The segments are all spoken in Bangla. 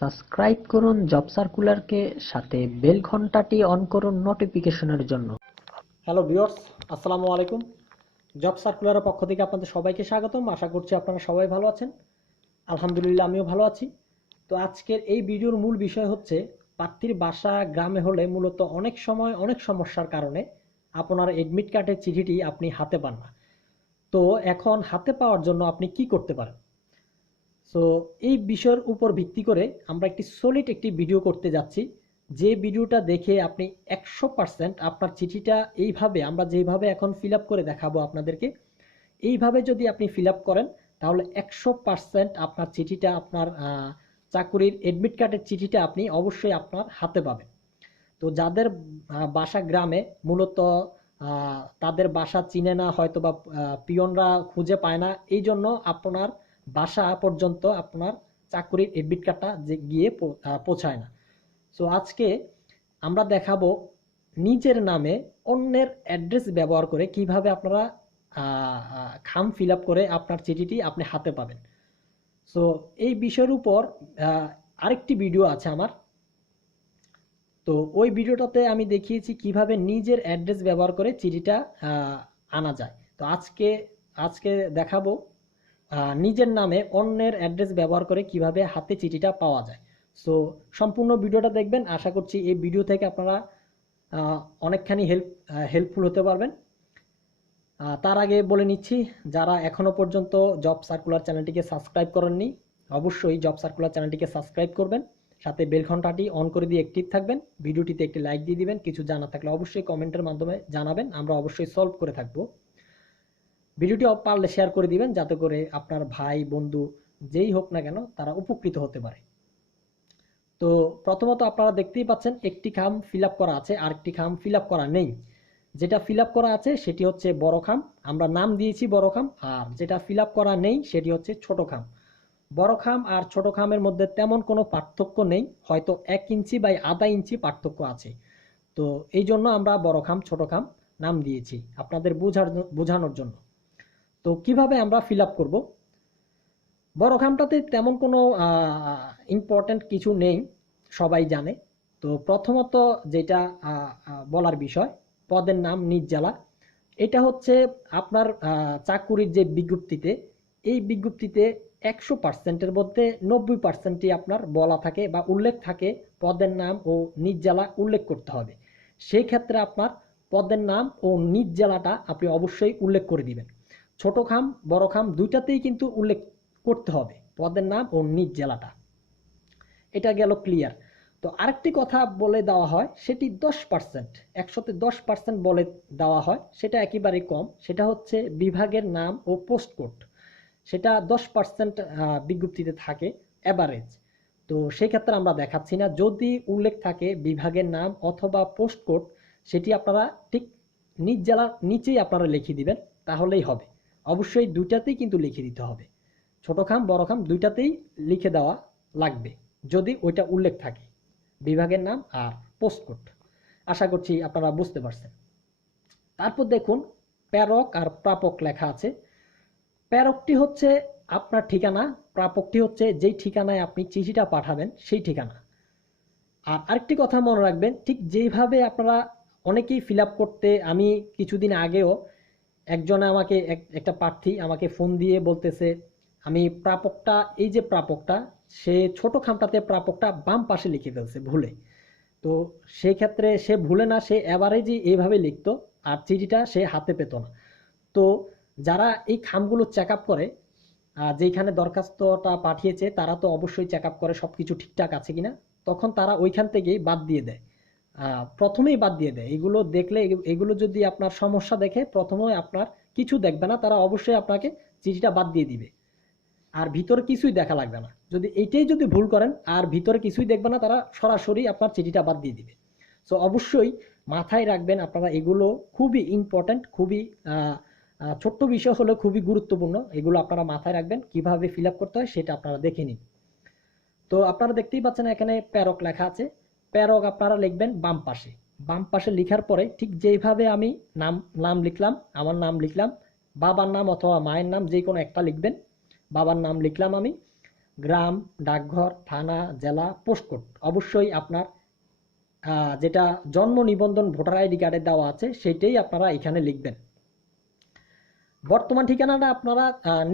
সাবস্ক্রাইব করুন জব সার্কুলারকে, সাথে বেল ঘন্টাটি অন করুন নোটিফিকেশনের জন্য। হ্যালো ভিউয়ার্স, আসসালামু আলাইকুম। জব সার্কুলারের পক্ষ থেকে আপনাদের সবাইকে স্বাগতম। আশা করছি আপনারা সবাই ভালো আছেন। আলহামদুলিল্লাহ, আমিও ভালো আছি। তো আজকের এই ভিডিওর মূল বিষয় হচ্ছে প্রার্থীর বাসা গ্রামে হলে মূলত অনেক সময় অনেক সমস্যার কারণে আপনার এডমিট কার্ডের চিঠিটি আপনি হাতে পান না। তো এখন হাতে পাওয়ার জন্য আপনি কি করতে পারেন? সো এই বিষয়ের উপর ভিত্তি করে আমরা একটি সলিড একটি ভিডিও করতে যাচ্ছি। যে ভিডিওটা দেখে আপনি একশো পার্সেন্ট আপনার চিঠিটা এইভাবে, আমরা যেভাবে এখন ফিল করে দেখাবো আপনাদেরকে, এইভাবে যদি আপনি ফিল করেন, তাহলে একশো পার্সেন্ট আপনার চিঠিটা, আপনার চাকুরির এডমিট কার্ডের চিঠিটা আপনি অবশ্যই আপনার হাতে পাবেন। তো যাদের বাসা গ্রামে, মূলত তাদের বাসা চিনে না হয়তো বা পিয়নরা খুঁজে পায় না এই জন্য আপনার বাসা পর্যন্ত আপনার চাকুরির এডমিট কার্ডটা যে গিয়ে পৌঁছায় না। সো আজকে আমরা দেখাবো নিজের নামে অন্যের অ্যাড্রেস ব্যবহার করে কীভাবে আপনারা খাম ফিল করে আপনার চিঠিটি আপনি হাতে পাবেন। সো এই বিষয়ের উপর আরেকটি ভিডিও আছে আমার। তো ওই ভিডিওটাতে আমি দেখিয়েছি কীভাবে নিজের অ্যাড্রেস ব্যবহার করে চিঠিটা আনা যায়। তো আজকে আজকে দেখাবো নিজের নামে অন্যের অ্যাড্রেস ব্যবহার করে কীভাবে হাতে চিঠিটা পাওয়া যায়। সো সম্পূর্ণ ভিডিওটা দেখবেন। আশা করছি এই ভিডিও থেকে আপনারা অনেকখানি হেল্প হেল্পফুল হতে পারবেন। তার আগে বলে নিচ্ছি, যারা এখনও পর্যন্ত জব সার্কুলার চ্যানেলটিকে সাবস্ক্রাইব করেননি, অবশ্যই জব সার্কুলার চ্যানেলটিকে সাবস্ক্রাইব করবেন। সাথে বেল ঘন্টাটি অন করে দিয়ে অ্যাক্টিভ থাকবেন। ভিডিওটিতে একটি লাইক দিয়ে দিবেন। কিছু জানা থাকলে অবশ্যই কমেন্টের মাধ্যমে জানাবেন। আমরা অবশ্যই সলভ করে থাকব। ভিডিওটি পারলে শেয়ার করে দিবেন যাতে করে আপনার ভাই, বন্ধু যেই হোক না কেন তারা উপকৃত হতে পারে। তো প্রথমত আপনারা দেখতেই পাচ্ছেন একটি খাম ফিল করা আছে আর একটি খাম ফিল করা নেই। যেটা ফিল করা আছে সেটি হচ্ছে বড় খাম। আমরা নাম দিয়েছি বড় খাম, আর যেটা ফিল করা নেই সেটি হচ্ছে ছোট খাম। বড় খাম আর ছোট খামের মধ্যে তেমন কোনো পার্থক্য নেই, হয়তো এক ইঞ্চি বা আধা ইঞ্চি পার্থক্য আছে। তো এই জন্য আমরা বড় খাম, ছোট খাম নাম দিয়েছি আপনাদের বোঝার বোঝানোর জন্য। তো কীভাবে আমরা ফিল আপ করব? বড় খামটাতে তেমন কোনো ইম্পর্ট্যান্ট কিছু নেই, সবাই জানে। তো প্রথমত যেটা বলার বিষয়, পদের নাম নিজ জেলা এটা হচ্ছে আপনার চাকুরির যে বিজ্ঞপ্তিতে, এই বিজ্ঞপ্তিতে একশো পার্সেন্টের মধ্যে নব্বই পার্সেন্টই আপনার বলা থাকে বা উল্লেখ থাকে পদের নাম ও নিজ জেলা উল্লেখ করতে হবে। সেই ক্ষেত্রে আপনার পদের নাম ও নিজ জেলাটা আপনি অবশ্যই উল্লেখ করে দিবেন। ছোট খাম, বড় খাম দুইটাতেই কিন্তু উল্লেখ করতে হবে। পদের নাম ও নিজ জেলাটা। এটা গেল ক্লিয়ার তো আরেকটি কথা বলে দেওয়া হয়, সেটি দশ পার্সেন্ট একশোতে দশ পার্সেন্ট বলে দেওয়া হয়, সেটা একেবারে কম। সেটা হচ্ছে বিভাগের নাম ও পোস্ট কোড সেটা দশ পার্সেন্ট বিজ্ঞপ্তিতে থাকে অ্যাভারেজ তো সেই ক্ষেত্রে আমরা দেখাচ্ছি না, যদি উল্লেখ থাকে বিভাগের নাম অথবা পোস্ট কোড সেটি আপনারা ঠিক নিজ জেলার নিচেই আপনারা লিখে দিবেন, তাহলেই হবে। অবশ্যই দুইটাতেই কিন্তু লিখে দিতে হবে। ছোট খাম, বড় খাম, দুইটাতেই লিখে দেওয়া লাগবে, যদি ওইটা উল্লেখ থাকে। বিভাগের নাম আর পোস্ট কোড আশা করছি আপনারা বুঝতে পারছেন। তারপর দেখুন, প্যারক আর প্রাপক লেখা আছে। প্যারকটি হচ্ছে আপনার ঠিকানা, প্রাপকটি হচ্ছে যেই ঠিকানায় আপনি চিঠিটা পাঠাবেন, সেই ঠিকানা। আর আরেকটি কথা মনে রাখবেন, ঠিক যেইভাবে আপনারা অনেকেই ফিল করতে, আমি কিছুদিন আগেও একজনে আমাকে এক- একটা প্রার্থী আমাকে ফোন দিয়ে বলতেছে আমি প্রাপকটা এই যে প্রাপকটা সে ছোট খামটাতে প্রাপকটা বাম পাশে লিখে ফেলছে ভুলে। তো সেই ক্ষেত্রে সে ভুলে না সে অ্যাভারেজই এইভাবে লিখতো আর চিঠিটা সে হাতে পেত না। তো যারা এই খামগুলো চেক আপ করে আহ, যেইখানে দরখাস্তটা পাঠিয়েছে তারা তো অবশ্যই চেক আপ করে সব কিছু ঠিকঠাক আছে কিনা তখন তারা ওইখান থেকেই বাদ দিয়ে দেয়। প্রথমেই বাদ দিয়ে দেয়। এগুলো দেখলে এগুলো যদি আপনার সমস্যা দেখে, প্রথমে আপনার কিছু দেখবে না, তারা অবশ্যই আপনাকে চিঠিটা বাদ দিয়ে দিবে। আর ভিতরে কিছুই দেখা লাগবে না। যদি এইটাই যদি ভুল করেন, আর ভিতরে কিছুই দেখবে না, তারা সরাসরি আপনার চিঠিটা বাদ দিয়ে দিবে। সো অবশ্যই মাথায় রাখবেন আপনারা, এগুলো খুবই ইম্পর্ট্যান্ট খুবই ছোট্ট বিষয় হলে খুবই গুরুত্বপূর্ণ। এগুলো আপনারা মাথায় রাখবেন, কীভাবে ফিল করতে হয় সেটা আপনারা দেখে নিন। তো আপনারা দেখতেই পাচ্ছেন এখানে প্যারক লেখা আছে। প্যারক আপনারা লিখবেন বাম পাশে। বাম পাশে লিখার পরে ঠিক যেইভাবে আমি নাম নাম লিখলাম, আমার নাম লিখলাম, বাবার নাম অথবা মায়ের নাম যে কোনো একটা লিখবেন। বাবার নাম লিখলাম আমি, গ্রাম, ডাকঘর, থানা, জেলা, পোস্টকোড। অবশ্যই আপনার যেটা জন্ম নিবন্ধন ভোটার আইডি কার্ডে দেওয়া আছে, সেটাই আপনারা এখানে লিখবেন। বর্তমান ঠিকানাটা আপনারা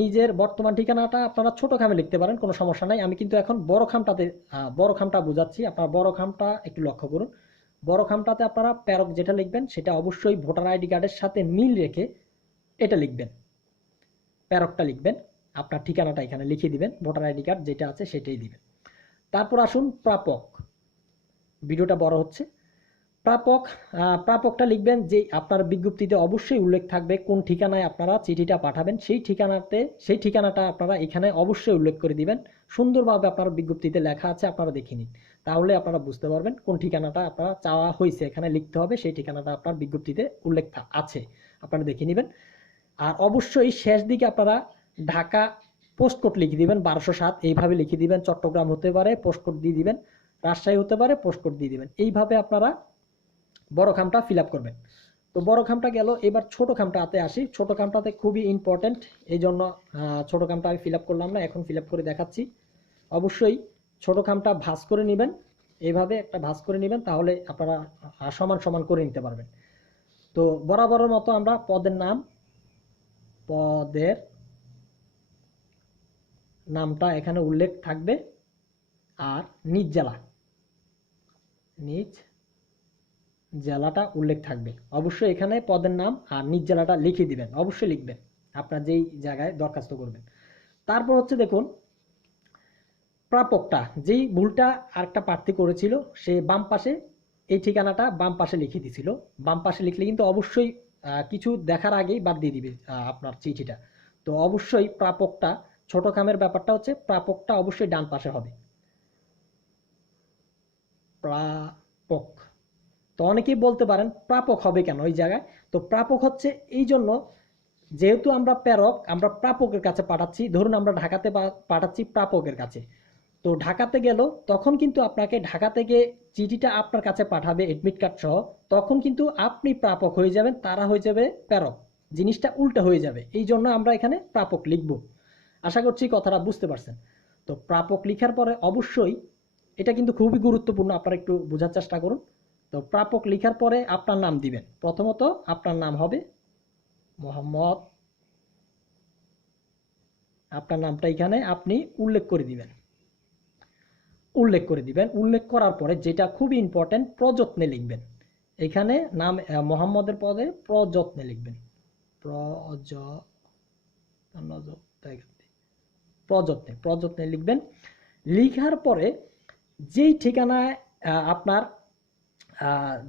নিজের বর্তমান ঠিকানাটা আপনারা ছোট খামে লিখতে পারেন, কোনো সমস্যা নাই। আমি কিন্তু এখন বড় খামটাতে বড় খামটা বোঝাচ্ছি। আপনার বড় খামটা একটু লক্ষ্য করুন। বড় খামটাতে আপনারা প্যারক যেটা লিখবেন, সেটা অবশ্যই ভোটার আইডি কার্ডের সাথে মিল রেখে এটা লিখবেন। প্যারকটা লিখবেন, আপনার ঠিকানাটা এখানে লিখে দিবেন, ভোটার আইডি কার্ড যেটা আছে সেটাই দিবেন। তারপর আসুন প্রাপক। ভিডিওটা বড় হচ্ছে। প্রাপক প্রাপকটা লিখবেন যে আপনার বিজ্ঞপ্তিতে অবশ্যই উল্লেখ থাকবে কোন ঠিকানায় আপনারা চিঠিটা পাঠাবেন। সেই ঠিকানাতে, সেই ঠিকানাটা আপনারা এখানে অবশ্যই উল্লেখ করে দিবেন। সুন্দরভাবে আপনার বিজ্ঞপ্তিতে লেখা আছে, আপনারা দেখে নিন। তাহলে আপনারা বুঝতে পারবেন কোন ঠিকানাটা আপনারা চাওয়া হয়েছে, এখানে লিখতে হবে, সেই ঠিকানাটা আপনার বিজ্ঞপ্তিতে উল্লেখ আছে। আপনারা দেখে নেবেন। আর অবশ্যই শেষ দিকে আপনারা ঢাকা পোস্ট কোড লিখে দিবেন, বারোশো সাত। এইভাবে লিখে দিবেন, চট্টগ্রাম হতে পারে পোস্ট কোড দিয়ে দিবেন, রাজশাহী হতে পারে পোস্ট কোড দিয়ে দিবেন। এইভাবে আপনারা বড় খামটা ফিল আপ করবেন তো বড় খামটা গেল, এবার ছোট খামটাতে আসি। ছোট খামটাতে খুবই ইম্পর্টেন্ট এই জন্য ছোট খামটা আমি ফিল করলাম না, এখন ফিল করে দেখাচ্ছি। অবশ্যই ছোট খামটা ভাঁজ করে নেবেন এইভাবে একটা ভাঁজ করে নেবেন, তাহলে আপনারা সমান সমান করে নিতে পারবেন। তো বরাবরের মতো আমরা পদের নাম, পদের নামটা এখানে উল্লেখ থাকবে, আর নিজ জেলা নিজ জেলাটা উল্লেখ থাকবে। অবশ্যই এখানে পদের নাম আর নিজ জেলাটা লিখে দিবেন, অবশ্যই লিখবেন। আপনার যেই জায়গায় দরখাস্ত করবেন। তারপর হচ্ছে দেখুন, প্রাপকটা, যেই ভুলটা আরেকটা প্রার্থী করেছিল, সে বাম পাশে এই ঠিকানাটা বাম পাশে লিখে দিছিল। বাম পাশে লিখলে কিন্তু অবশ্যই কিছু দেখার আগেই বাদ দিয়ে দিবে আপনার চিঠিটা। তো অবশ্যই প্রাপকটা, ছোট খামের ব্যাপারটা হচ্ছে প্রাপকটা অবশ্যই ডান পাশে হবে। প্রাপক। তো অনেকেই বলতে পারেন প্রাপক হবে কেন ওই জায়গায়? তো প্রাপক হচ্ছে এই জন্য যেহেতু আমরা প্রেরক আমরা প্রাপকের কাছে পাঠাচ্ছি, ধরুন আমরা ঢাকাতে পাঠাচ্ছি প্রাপকের কাছে। তো ঢাকাতে গেল, তখন কিন্তু আপনাকে ঢাকা থেকে চিঠিটা আপনার কাছে পাঠাবে এডমিট কার্ড সহ, তখন কিন্তু আপনি প্রাপক হয়ে যাবেন, তারা হয়ে যাবে প্রেরক জিনিসটা উল্টা হয়ে যাবে, এই জন্য আমরা এখানে প্রাপক লিখব। আশা করছি কথাটা বুঝতে পারছেন। তো প্রাপক লিখার পরে অবশ্যই, এটা কিন্তু খুবই গুরুত্বপূর্ণ, আপনারা একটু বোঝার চেষ্টা করুন। তো প্রাপক লিখার পরে আপনার নাম দিবেন। প্রথমত আপনার নাম হবে মোহাম্মদ। আপনার নামটা এখানে আপনি উল্লেখ করে দিবেন। উল্লেখ করে দিবেন। উল্লেখ করার পরে যেটা খুবই ইম্পর্টেন্ট প্রযত্নে লিখবেন। এখানে নাম মোহাম্মদের পদে প্রযত্নে লিখবেন। প্রযত্নে প্রযত্নে লিখবেন। লিখার পরে যেই ঠিকানায় আপনার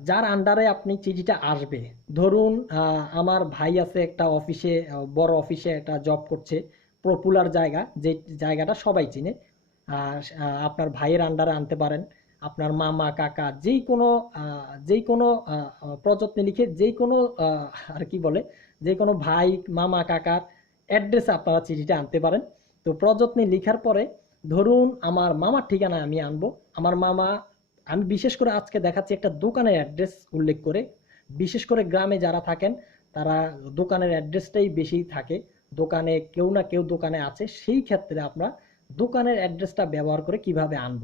যার আন্ডারে আপনি চিঠিটা আসবে। ধরুন আমার ভাই আছে একটা অফিসে বড় অফিসে একটা জব করছে পপুলার জায়গা, যে জায়গাটা সবাই চিনে। আপনার ভাইয়ের আন্ডারে আনতে পারেন, আপনার মামা, কাকা, যেই কোনো যেই কোনো প্রযত্নে লিখে যেই কোনো আর কি বলে, যে কোনো ভাই, মামা কাকার অ্যাড্রেসে আপনারা চিঠিটা আনতে পারেন। তো প্রযত্নে লিখার পরে, ধরুন, আমার মামার ঠিকানায় আমি আনব, আমার মামা আমি বিশেষ করে আজকে দেখাচ্ছি একটা দোকানের অ্যাড্রেস উল্লেখ করে। বিশেষ করে গ্রামে যারা থাকেন, তারা দোকানের অ্যাড্রেসটাই বেশি থাকে। দোকানে কেউ না কেউ দোকানে আছে, সেই ক্ষেত্রে আমরা দোকানের অ্যাড্রেসটা ব্যবহার করে কীভাবে আনব।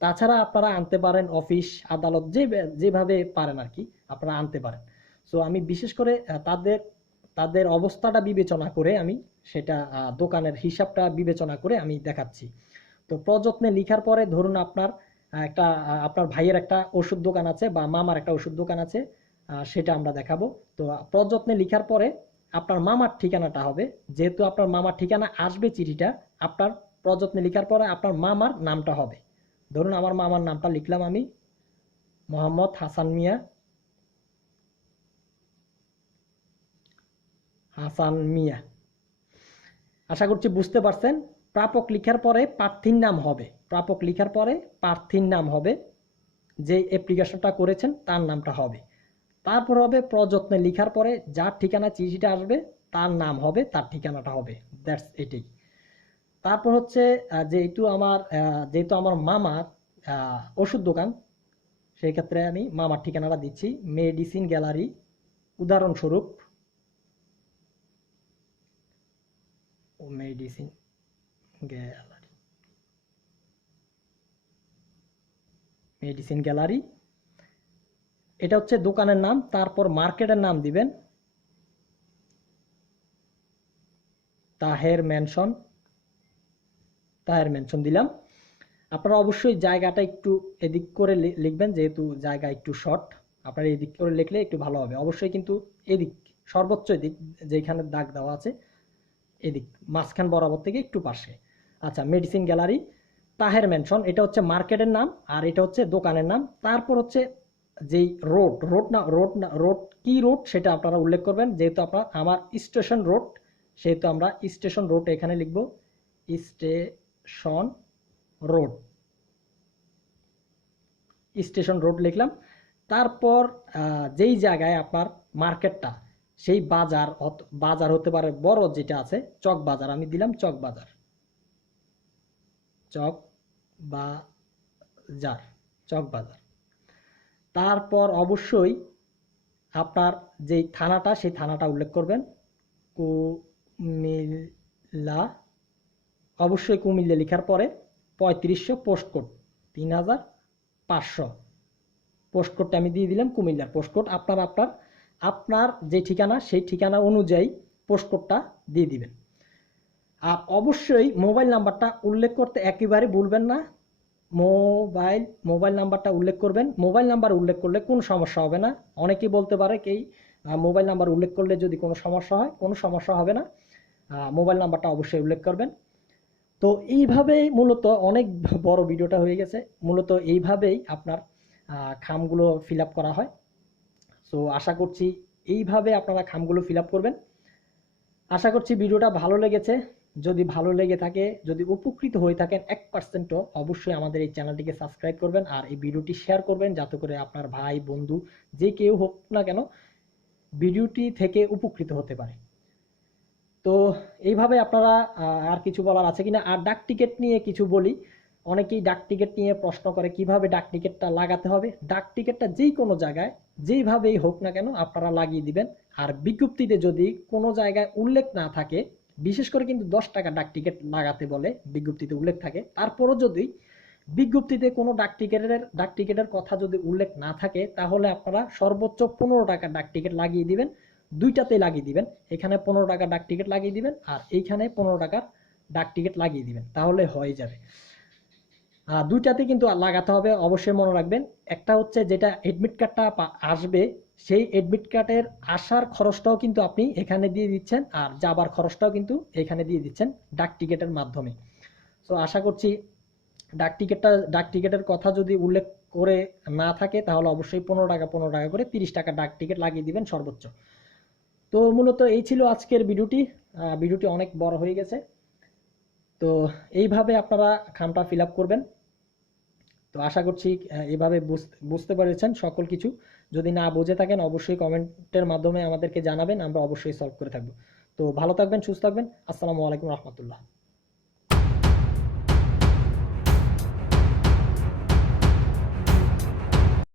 তাছাড়া আপনারা আনতে পারেন অফিস, আদালত, যে যেভাবে পারেন আর কি, আপনারা আনতে পারেন। সো আমি বিশেষ করে তাদের তাদের অবস্থাটা বিবেচনা করে আমি সেটা দোকানের হিসাবটা বিবেচনা করে আমি দেখাচ্ছি। তো প্রযত্নে লিখার পরে ধরুন আপনার একটা আপনার ভাইয়ের একটা ওষুধ দোকান আছে বা মামার একটা ওষুধ দোকান আছে সেটা আমরা দেখাবো। তো প্রযত্নে লিখার পরে আপনার মামার ঠিকানাটা হবে। যেহেতু আপনার মামার ঠিকানা আসবে চিঠিটা, আপনার প্রযত্নে লিখার পরে আপনার মামার নামটা হবে। ধরুন আমার মামার নামটা লিখলাম আমি, মোহাম্মদ হাসান মিয়া। হাসান মিয়া। আশা করছি বুঝতে পারছেন। প্রাপক লিখার পরে প্রার্থীর নাম হবে। প্রাপক লিখার পরে প্রার্থীর নাম হবে, যে অ্যাপ্লিকেশনটা করেছেন তার নামটা হবে। তারপর হবে প্রযত্নে লিখার পরে যার ঠিকানা চিঠিটা আসবে, তার নাম হবে, তার ঠিকানাটা হবে। দ্যাটস এটাই তারপর হচ্ছে যেহেতু আমার যেহেতু আমার মামার ওষুধ দোকান, সেই ক্ষেত্রে আমি মামার ঠিকানাটা দিচ্ছি। মেডিসিন গ্যালারি উদাহরণস্বরূপ মেডিসিন গ্যালারি মেডিসিন গ্যালারি। এটা হচ্ছে দোকানের নাম, তারপর মার্কেটের নাম দিবেন। তাহের ম্যানশন তাহের ম্যানশন দিলাম। আপনারা অবশ্যই জায়গাটা একটু এদিক করে লিখবেন, যেহেতু জায়গা একটু শর্ট আপনারা এদিক করে লিখলে একটু ভালো হবে। অবশ্যই কিন্তু এদিক, সর্বোচ্চ এদিক, যেখানে দাগ দেওয়া আছে, এদিক, মাঝখান বরাবর থেকে একটু পাশে। আচ্ছা মেডিসিন গ্যালারি। তাহের ম্যানশন এটা হচ্ছে মার্কেটের নাম আর এটা হচ্ছে দোকানের নাম। তারপর হচ্ছে যেই রোড রোড না রোড না, রোড কি রোড সেটা আপনারা উল্লেখ করবেন। যেহেতু আপনার আমার স্টেশন রোড, সেহেতু আমরা স্টেশন রোড এখানে লিখব, স্টেশন রোড। স্টেশন রোড লিখলাম। তারপর যেই জায়গায় আপনার মার্কেটটা, সেই বাজার বাজার হতে পারে বড় যেটা আছে, চক বাজার, আমি দিলাম চক বাজার। চক বাজার, চক বাজার। তারপর অবশ্যই আপনার যেই থানাটা, সেই থানাটা উল্লেখ করবেন। কুমিল্লা, অবশ্যই কুমিল্লা লেখার পরে পঁয়ত্রিশশো পোস্ট কোড তিন হাজার পাঁচশো। পোস্ট কোডটা আমি দিয়ে দিলাম, কুমিল্লার পোস্ট কোড আপনার আপনার আপনার যে ঠিকানা, সেই ঠিকানা অনুযায়ী পোস্ট কোডটা দিয়ে দিবেন। আর অবশ্যই মোবাইল নাম্বারটা উল্লেখ করতে একেবারে ভুলবেন না। মোবাইল মোবাইল নাম্বারটা উল্লেখ করবেন। মোবাইল নাম্বার উল্লেখ করলে কোনো সমস্যা হবে না। অনেকেই বলতে পারে কি মোবাইল নাম্বার উল্লেখ করলে যদি কোনো সমস্যা হয়, কোনো সমস্যা হবে না। মোবাইল নাম্বারটা অবশ্যই উল্লেখ করবেন। তো এইভাবেই মূলত অনেক বড় ভিডিওটা হয়ে গেছে। মূলত এইভাবেই আপনার খামগুলো ফিল করা হয়। সো আশা করছি এইভাবে আপনারা খামগুলো ফিল করবেন। আশা করছি ভিডিওটা ভালো লেগেছে। যদি ভালো লেগে থাকে, যদি উপকৃত হয়ে থাকেন এক পার্সেন্টও অবশ্যই আমাদের এই চ্যানেলটিকে সাবস্ক্রাইব করবেন আর এই ভিডিওটি শেয়ার করবেন যাতে করে আপনার ভাই, বন্ধু, যে কেউ হোক না কেন ভিডিওটি থেকে উপকৃত হতে পারে। তো এইভাবে আপনারা আর কিছু বলার আছে কিনা? আর ডাক টিকিট নিয়ে কিছু বলি। অনেকেই ডাক টিকিট নিয়ে প্রশ্ন করে, কীভাবে ডাক টিকিটটা লাগাতে হবে? ডাক টিকিটটা যেই কোনো জায়গায়, যেইভাবেই হোক না কেন, আপনারা লাগিয়ে দিবেন। আর বিজ্ঞপ্তিতে যদি কোনো জায়গায় উল্লেখ না থাকে বিশেষ করে কিন্তু দশ টাকা ডাক টিকিট লাগাতে বলে বিজ্ঞপ্তিতে উল্লেখ থাকে। তারপরও যদি বিজ্ঞপ্তিতে কোনো ডাক টিকিটের ডাক টিকিটের কথা যদি উল্লেখ না থাকে, তাহলে আপনারা সর্বোচ্চ পনেরো টাকা ডাক টিকিট লাগিয়ে দিবেন, দুইটাতেই লাগিয়ে দিবেন। এখানে পনেরো টাকা ডাক টিকিট লাগিয়ে দিবেন আর এইখানে পনেরো টাকার ডাক টিকিট লাগিয়ে দিবেন। তাহলে হয়ে যাবে। দুইটাতে কিন্তু লাগাতে হবে। অবশ্যই মনে রাখবেন, একটা হচ্ছে যেটা এডমিট কার্ডটা আসবে সেই এডমিট কার্ডের আসার খরচটাও কিন্তু আপনি এখানে দিয়ে দিচ্ছেন আর যাবার খরচটাও কিন্তু এখানে দিয়ে দিচ্ছেন ডাক টিকিটের মাধ্যমে। তো আশা করছি ডাক টিকিটটা ডাক টিকিটের কথা যদি উল্লেখ করে না থাকে, তাহলে অবশ্যই পনেরো টাকা পনেরো টাকা করে তিরিশ টাকা ডাক টিকিট লাগিয়ে দিবেন সর্বোচ্চ। তো, মূলত এই ছিল আজকের ভিডিওটি। ভিডিওটি অনেক বড় হয়ে গেছে। তো, এইভাবে আপনারা খামটা ফিল করবেন। তো আশা করছি এভাবে বুঝতে পেরেছেন সকল কিছু। যদি না বুঝে থাকেন, অবশ্যই কমেন্টের মাধ্যমে আমাদেরকে জানাবেন, আমরা অবশ্যই সলভ করে থাকব। তো ভালো থাকবেন, সুস্থ থাকবেন। আসসালামু আলাইকুম রহমতুল্লাহ।